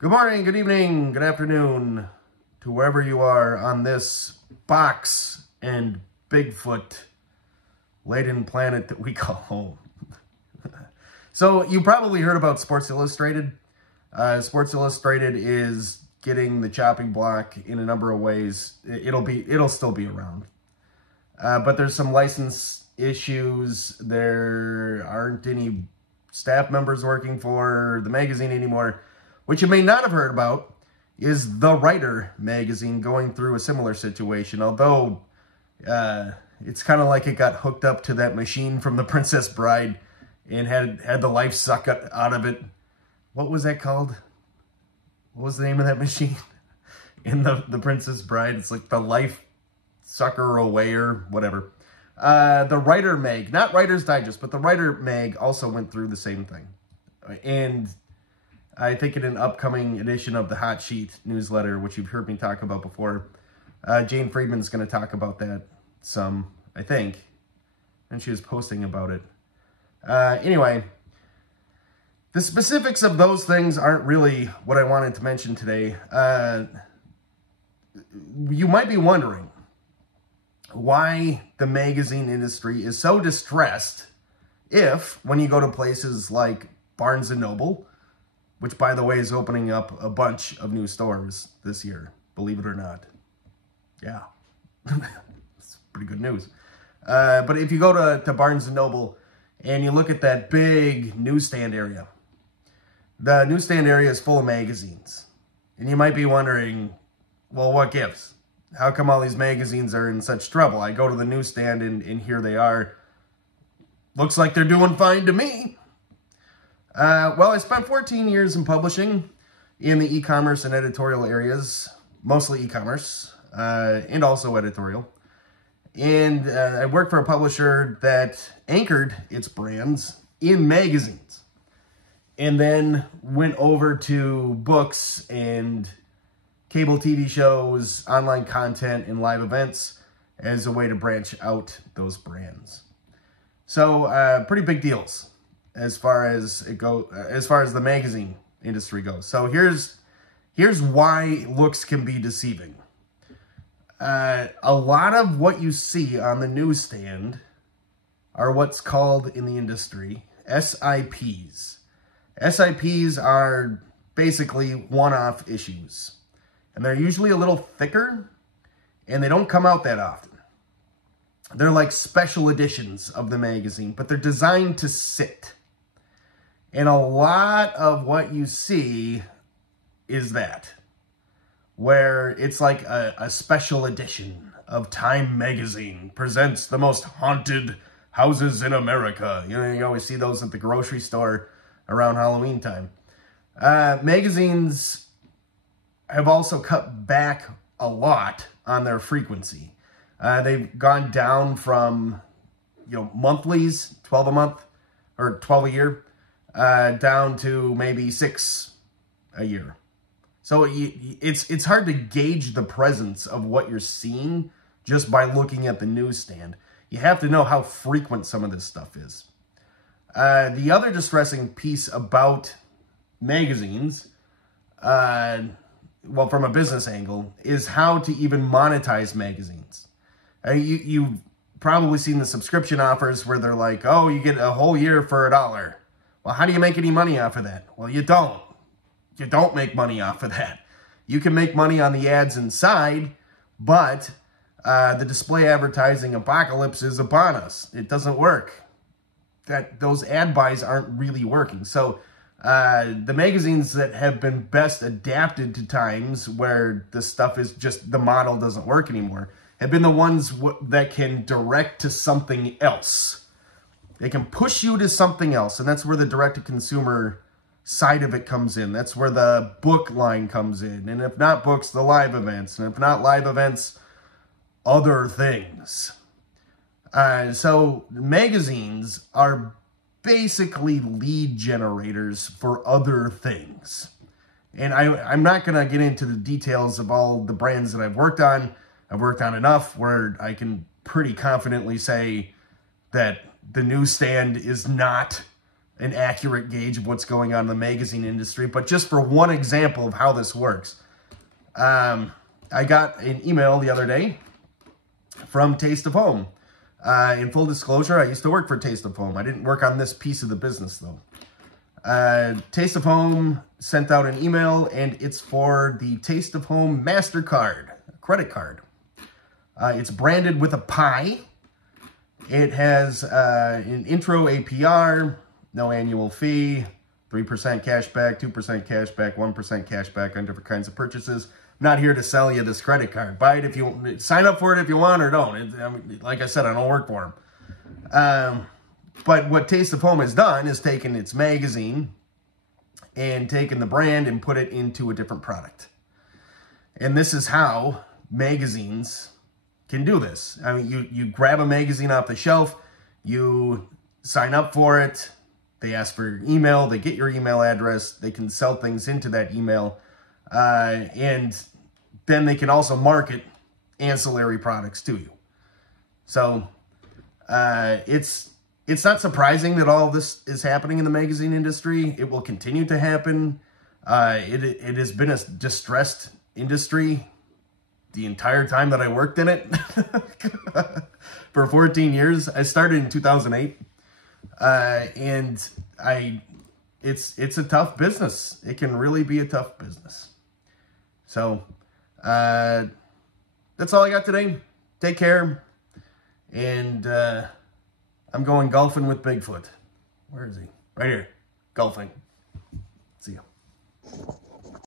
Good morning, good evening, good afternoon to wherever you are on this box and Bigfoot laden planet that we call home. So you probably heard about Sports Illustrated. Sports Illustrated is getting the chopping block in a number of ways. It'll still be around. But there's some license issues. There aren't any staff members working for the magazine anymore. What you may not have heard about is The Writer magazine going through a similar situation, although it's kind of like it got hooked up to that machine from The Princess Bride and had the life sucked out of it. What was that called? What was the name of that machine in the Princess Bride? It's like the life sucker away or whatever. The Writer mag, not Writer's Digest, but the Writer mag also went through the same thing. And I think in an upcoming edition of the Hot Sheet newsletter, which you've heard me talk about before, Jane Friedman's going to talk about that some, I think. And she was posting about it. Anyway, the specifics of those things aren't really what I wanted to mention today. You might be wondering why the magazine industry is so distressed if, when you go to places like Barnes & Noble, which, by the way, is opening up a bunch of new stores this year, believe it or not. Yeah, it's pretty good news. But if you go to Barnes & Noble and you look at that big newsstand area, the newsstand area is full of magazines. And you might be wondering, well, what gives? How come all these magazines are in such trouble? I go to the newsstand and here they are. Looks like they're doing fine to me. Well, I spent 14 years in publishing in the e-commerce and editorial areas, mostly e-commerce, and also editorial. And I worked for a publisher that anchored its brands in magazines, and then went over to books and cable TV shows, online content, and live events as a way to branch out those brands. So, pretty big deals as far as the magazine industry goes. So here's why looks can be deceiving. A lot of what you see on the newsstand are what's called in the industry SIPs. SIPs are basically one-off issues. And they're usually a little thicker, and they don't come out that often. They're like special editions of the magazine, but they're designed to sit. And a lot of what you see is that, where it's like a special edition of Time magazine presents the most haunted houses in America. You know, you always see those at the grocery store around Halloween time. Magazines have also cut back a lot on their frequency. They've gone down from, monthlies, 12 a month, or 12 a year, down to maybe 6 a year. So it's hard to gauge the presence of what you're seeing just by looking at the newsstand. You have to know how frequent some of this stuff is. The other distressing piece about magazines, well, from a business angle, is how to even monetize magazines. You've probably seen the subscription offers where they're like, oh, you get a whole year for $1. Well, how do you make any money off of that? Well, you don't. You don't make money off of that. You can make money on the ads inside, but the display advertising apocalypse is upon us. It doesn't work. Those ad buys aren't really working. So the magazines that have been best adapted to times where the stuff is just, the model doesn't work anymore, have been the ones that can direct to something else. They can push you to something else, and that's where the direct-to-consumer side of it comes in. That's where the book line comes in. And if not books, the live events. And if not live events, other things. So magazines are basically lead generators for other things. And I'm not going to get into the details of all the brands that I've worked on. I've worked on enough where I can pretty confidently say that the newsstand is not an accurate gauge of what's going on in the magazine industry, but just for one example of how this works. I got an email the other day from Taste of Home. In full disclosure, I used to work for Taste of Home. I didn't work on this piece of the business, though. Taste of Home sent out an email, and it's for the Taste of Home MasterCard, credit card. It's branded with a pie. It has an intro APR, no annual fee, 3% cashback, 2% cashback, 1% cashback on different kinds of purchases. I'm not here to sell you this credit card. Buy it if you want. Sign up for it if you want or don't. Like I said, I don't work for them. But what Taste of Home has done is taken its magazine and taken the brand and put it into a different product. And this is how magazines can do this. I mean, you grab a magazine off the shelf, you sign up for it, they ask for your email, they get your email address, they can sell things into that email, and then they can also market ancillary products to you. So it's not surprising that all of this is happening in the magazine industry. It will continue to happen. It has been a distressed industry the entire time that I worked in it. For 14 years. I started in 2008. And it's a tough business. It can really be a tough business. So, that's all I got today. Take care. And, I'm going golfing with Bigfoot. Where is he? Right here. Golfing. See ya.